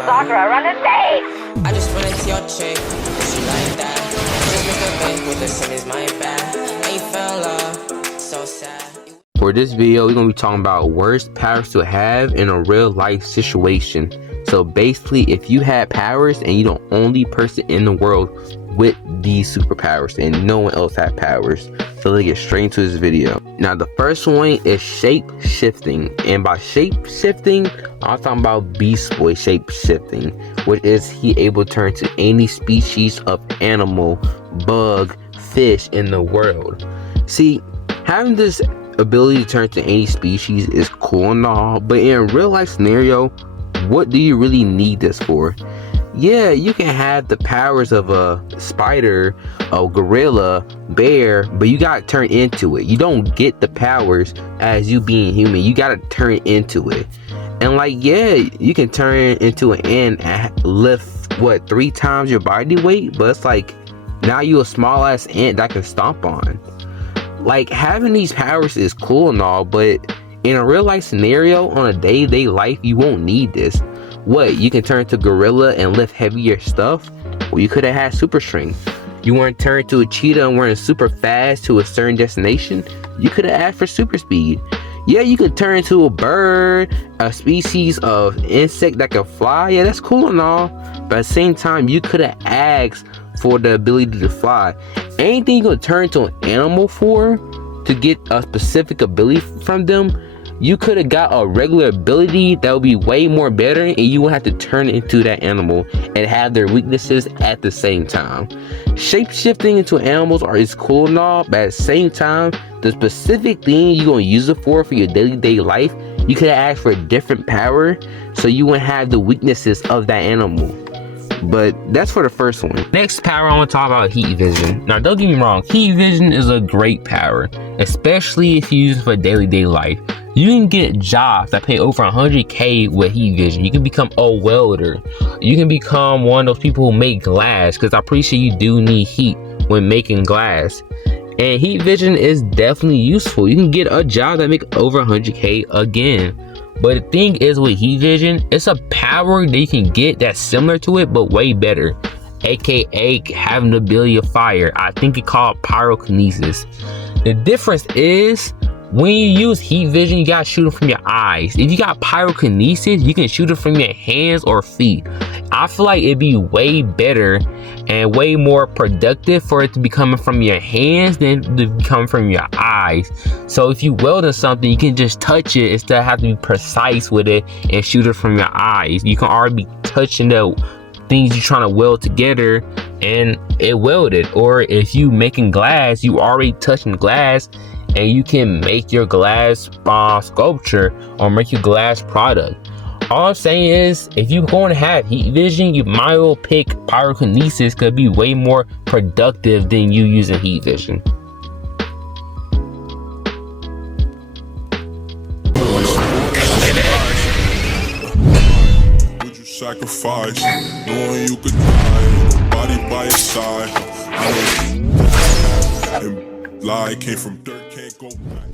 little doctor, I run a safe. I just run into your chick, she like that. Just make a bank with the same as my bad. Ain't fell love, so sad. For this video, we're gonna be talking about worst powers to have in a real life situation. So basically, if you had powers and you're the only person in the world with these superpowers and no one else had powers. So let's get straight into this video. Now the first one is shape shifting, and by shape shifting I'm talking about Beast Boy shape shifting, which is he able to turn to any species of animal, bug, fish in the world. See, having this ability to turn to any species is cool and all, but in a real life scenario, what do you really need this for? Yeah, you can have the powers of a spider, a gorilla, bear, but you gotta turn into it. You don't get the powers as you being human. You gotta turn into it. And like, yeah, you can turn into an ant and lift what, 3 times your body weight, but it's like now you a small ass ant that I can stomp on. Like, having these powers is cool and all, but in a real life scenario, on a day-to-day life, you won't need this. What, you can turn to gorilla and lift heavier stuff? Well, you could have had super strength. You want to turn to a cheetah and run super fast to a certain destination? You could have asked for super speed. Yeah, you could turn into a bird, a species of insect that can fly. Yeah, that's cool and all, but at the same time, you could have asked for the ability to fly. Anything you could turn to an animal for to get a specific ability from them, you could have got a regular ability that would be way more better, and you would have to turn into that animal and have their weaknesses at the same time. Shape shifting into animals is cool and all, but at the same time, the specific thing you're gonna use it for your day-to-day life, you could have asked for a different power so you wouldn't have the weaknesses of that animal. But that's for the first one. Next power, I want to talk about heat vision. Now don't get me wrong, heat vision is a great power, especially if you use it for daily life. You can get jobs that pay over 100K with heat vision. You can become a welder. You can become one of those people who make glass, because I'm pretty sure you do need heat when making glass. And heat vision is definitely useful. You can get a job that make over 100K again. But the thing is, with heat vision, it's a power that you can get that's similar to it but way better, aka having the ability of fire. I think it's called pyrokinesis. The difference is, when you use heat vision, you gotta shoot it from your eyes. If you got pyrokinesis, you can shoot it from your hands or feet. I feel like it'd be way better and way more productive for it to be coming from your hands than to be coming from your eyes. So if you welding something, you can just touch it instead of having to be precise with it and shoot it from your eyes. You can already be touching the things you're trying to weld together and it welded. Or if you making glass, you already touching glass and you can make your glass sculpture or make your glass product. All I'm saying is, if you're going to have heat vision, you might well pick pyrokinesis. Could be way more productive than you using heat vision. Would you sacrifice knowing you could die, body by your side? I don't lie, came from dirt, can't go back.